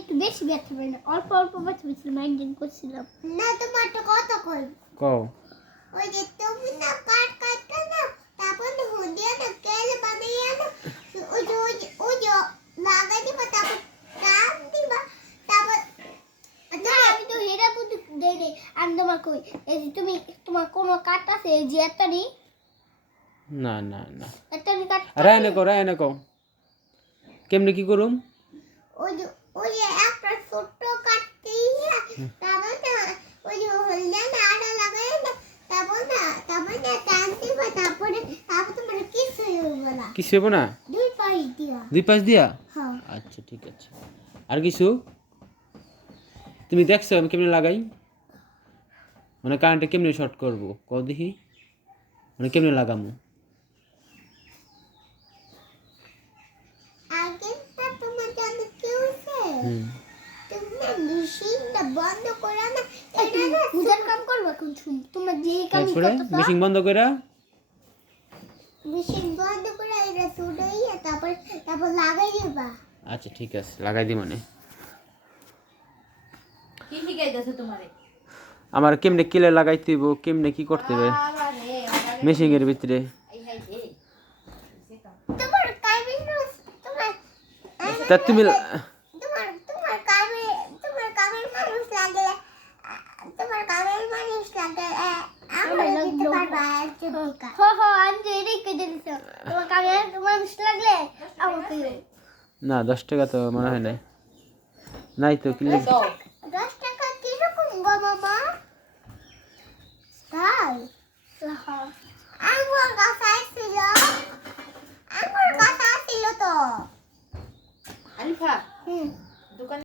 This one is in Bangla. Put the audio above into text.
একটু বেশি ব্যথা পাই না, অল্প অল্প ব্যথা পেয়েছিল, মাইগ্রেন করছিলাম। না তোমার তো কত কই কও ওই যে তুমি না কাট কাটটা না তারপর হুদিয়া না কেলে বানাইয়া না ওই যে লাগাই দিবা তারপর টান দিবা তারপর না আমি তো হেরা বুদ্ধি দেই রে। আমি তোমার কই এই যে তুমি তোমার কোন কাট আছে এই যে এতনি না না না এতনি কাট রায়নে কও কেমনে কি করুম ওই যে একটা ছোট্ট কাটতেই না তারপর না ওই যে হলদা না আড়া লাগাই না তারপর না টান দিবা তারপরে তোমার কিছু হইব না। কিছু হইব না? দুই পাশ দিয়া। হ্যাঁ আচ্ছা ঠিক আছে। আর কিছু তুমি দেখছো আমি কেমনে লাগাই, মানে কারেন্টে কেমনে শর্ট করব কও দেখি, মানে কেমনে লাগামু? আগে তা তোমার জানো কি হইছে তুমি না মেশিনটা বন্ধ করে না এটা না সুদার কাম করবা কোন তোমার যে কাম করতেছ মেশিন বন্ধ কইরা মেশিন বন্ধ করে এটা সুদাইয়া তারপর লাগাই দিবা। আচ্ছা ঠিক আছে লাগাই দি। মানে কি শিখাইতেছে তোমারে? আমার কেমনে কিলে লাগাইতে হইব, কেমনে কি করতে হবে মেশিনের ভিতরে? তোমার কাবিন তোমার তা তুমি তোমার কাবিন মানুষ লাগে তোমার কাবিন মানুষ লাগে আমার দিতে পারবা চুপিকা আমি যে রেখে দিছো তোমার কাবিন মানুষ লাগলে আমাকে না 10 টাকা তো মনে হয় নাই তো কিলে 10 টাকা কিরকম গো মামা? তাই আমার কাছে আসছিল তো আরিফা হুম